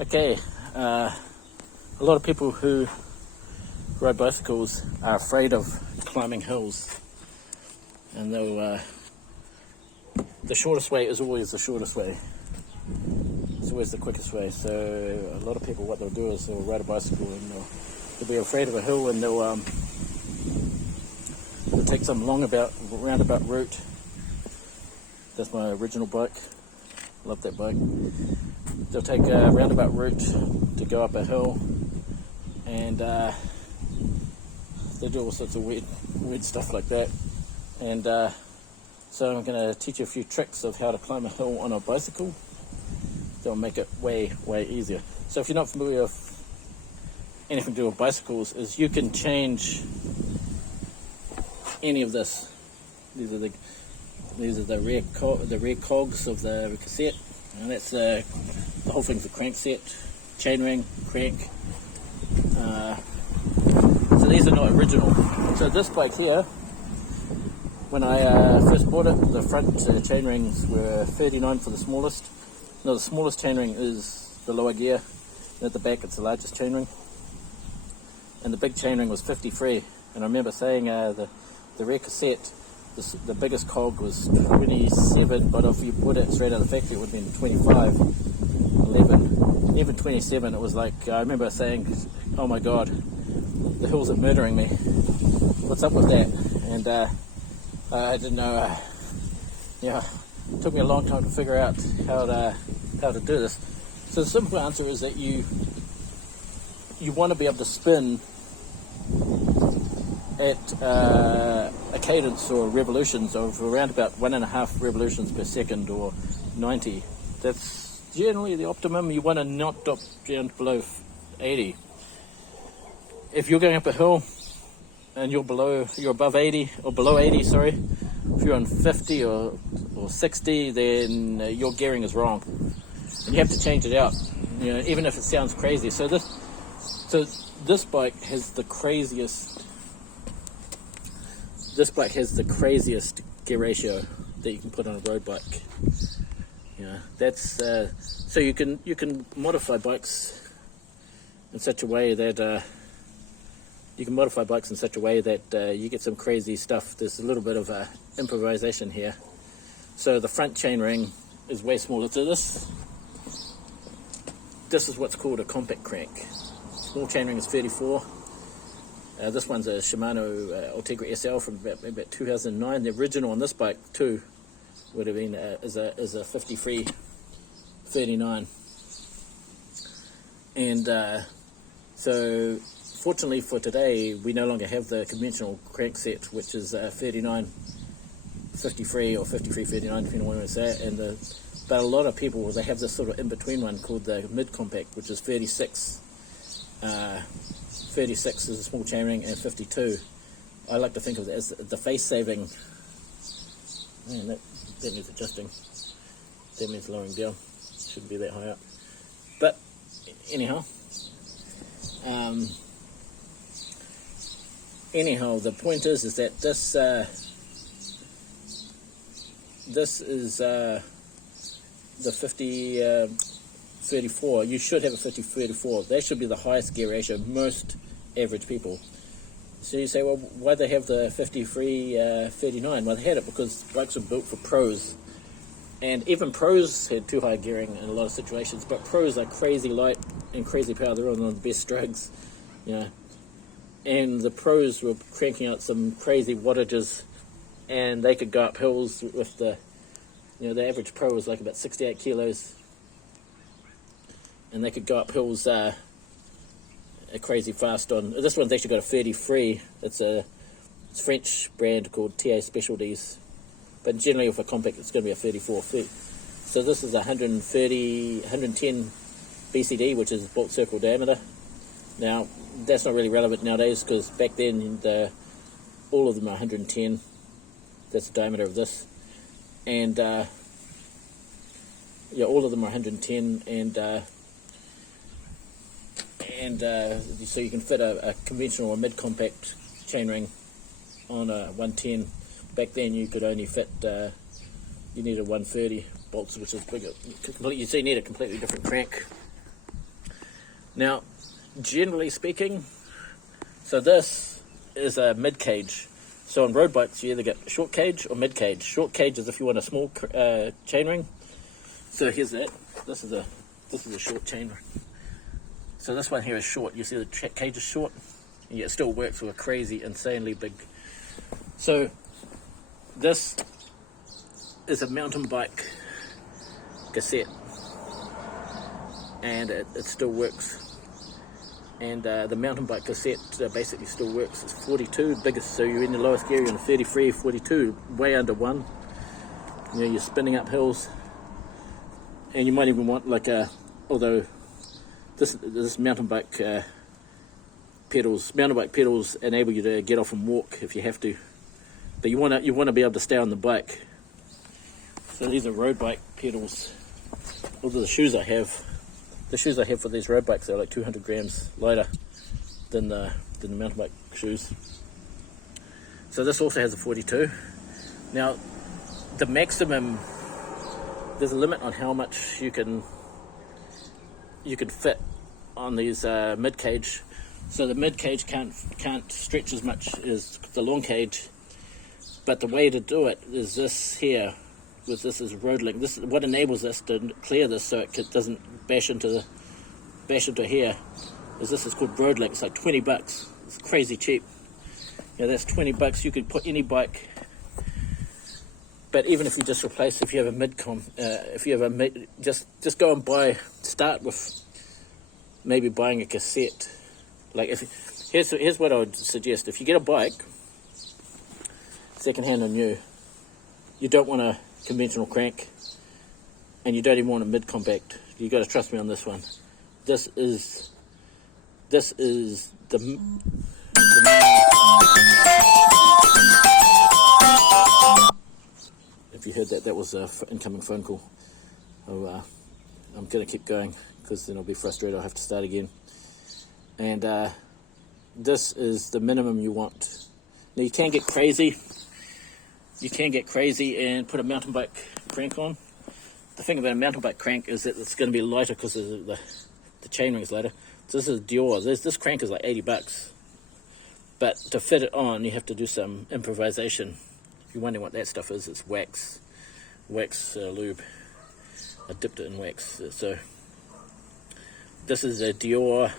Okay, a lot of people who ride bicycles are afraid of climbing hills, and the shortest way is always the shortest way. It's always the quickest way. So a lot of people, what they'll do is they'll ride a bicycle and they'll be afraid of a hill, and they'll take some roundabout route. That's my original bike. Love that bike. They'll take a roundabout route to go up a hill, and they do all sorts of weird stuff like that. And so I'm going to teach you a few tricks of how to climb a hill on a bicycle. That'll make it way easier. So if you're not familiar with anything to do with bicycles, is you can change any of this. These are the rear cogs of the cassette, and that's the whole thing's a crankset, chainring, crank. So these are not original. So this bike here, when I first bought it, the front chainrings were 39 for the smallest. No, the smallest chainring is the lower gear, and at the back it's the largest chainring. And the big chainring was 53. And I remember saying the rear cassette, the biggest cog was 27, but if you put it straight out of the factory, it would have been 25, 11, even 27. It was like, I remember saying, oh my God, the hills are murdering me. What's up with that? And I didn't know, it took me a long time to figure out how to do this. So the simple answer is that you want to be able to spin at a cadence or revolutions of around about 1.5 revolutions per second, or 90. That's generally the optimum. You want to not drop down below 80. If you're going up a hill and you're above 80 or below 80, sorry, if you're on 50 or 60, then your gearing is wrong, and you have to change it out. Even if it sounds crazy. So this bike has the craziest. This bike has the craziest gear ratio that you can put on a road bike. That's so you can modify bikes in such a way that you get some crazy stuff. There's a little bit of improvisation here. So the front chainring is way smaller. So this is what's called a compact crank. Small chainring is 34. This one's a Shimano Ultegra SL from about 2009. The original on this bike too would have been is a 53 39. And so fortunately for today, we no longer have the conventional crankset, which is 39 53 or 53 39, depending on what you want to say it. But a lot of people, they have this sort of in-between one called the mid-compact, which is 36. 36 is a small chainring, and 52. I like to think of it as the face-saving. Man, that needs adjusting. That means lowering down. Shouldn't be that high up. But anyhow, the point is that this is the 34. You should have a 50-34. That should be the highest gear ratio most average people. So you say, well, why'd they have the 53-39? Well, they had it because bikes were built for pros, and even pros had too high gearing in a lot of situations. But pros are crazy light and crazy power. They're on the best drugs, and the pros were cranking out some crazy wattages, and they could go up hills with the average pro was like about 68 kilos, and they could go up hills crazy fast on. This one's actually got a 33. It's a French brand called TA Specialties, but generally with a compact it's going to be a 34. So this is 110 BCD, which is bolt circle diameter. Now that's not really relevant nowadays, because back then all of them are 110. That's the diameter of this, and all of them are 110, and so you can fit a conventional or mid-compact chainring on a 110. Back then you could only fit, you needed 130 bolts, which is bigger. You need a completely different crank Now, generally speaking, so this is a mid cage. So on road bikes, you either get short cage or mid cage. Short cage is if you want a small chainring. So here's that. This is a short chainring. So this one here is short. You see the cage is short, and yet it still works with a crazy, insanely big. So this is a mountain bike cassette, and it still works. And the mountain bike cassette basically still works. It's 42, biggest, so you're in the lowest gear, you're in 33, 42, way under 1. You know, you're spinning up hills, and you might even want like although this mountain bike pedals enable you to get off and walk if you have to, but you want to be able to stay on the bike. So these are road bike pedals. Those are the shoes I have. The shoes I have for these road bikes are like 200 grams lighter than the mountain bike shoes. So this also has a 42. Now, the maximum, there's a limit on how much you can fit on these mid cage. So the mid cage can't stretch as much as the long cage. But the way to do it is this here. With this is road link. This what enables us to clear this so it doesn't bash into here. Is this is called road link. It's like $20. It's crazy cheap. Yeah, that's $20. You could put any bike. But even if you just replace, if you have a just go and start with maybe buying a cassette. Like here's what I would suggest. If you get a bike, secondhand or new, you don't want a conventional crank, and you don't even want a mid compact. You got to trust me on this one. This is the if you heard that, that was an incoming phone call. Oh, I'm gonna keep going because then I'll be frustrated. I'll have to start again. And this is the minimum you want. Now you can get crazy. You can get crazy and put a mountain bike crank on. The thing about a mountain bike crank is that it's going to be lighter because the chainring is lighter. So this is derailleur. This crank is like $80. But to fit it on, you have to do some improvisation. If you're wondering what that stuff is, it's wax lube. I dipped it in wax. So this is a derailleur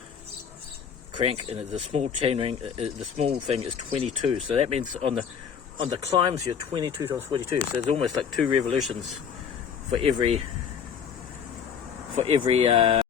crank, and the small chainring, the small thing is 22. So that means on the climbs you're 22 times 42, so it's almost like 2 revolutions for every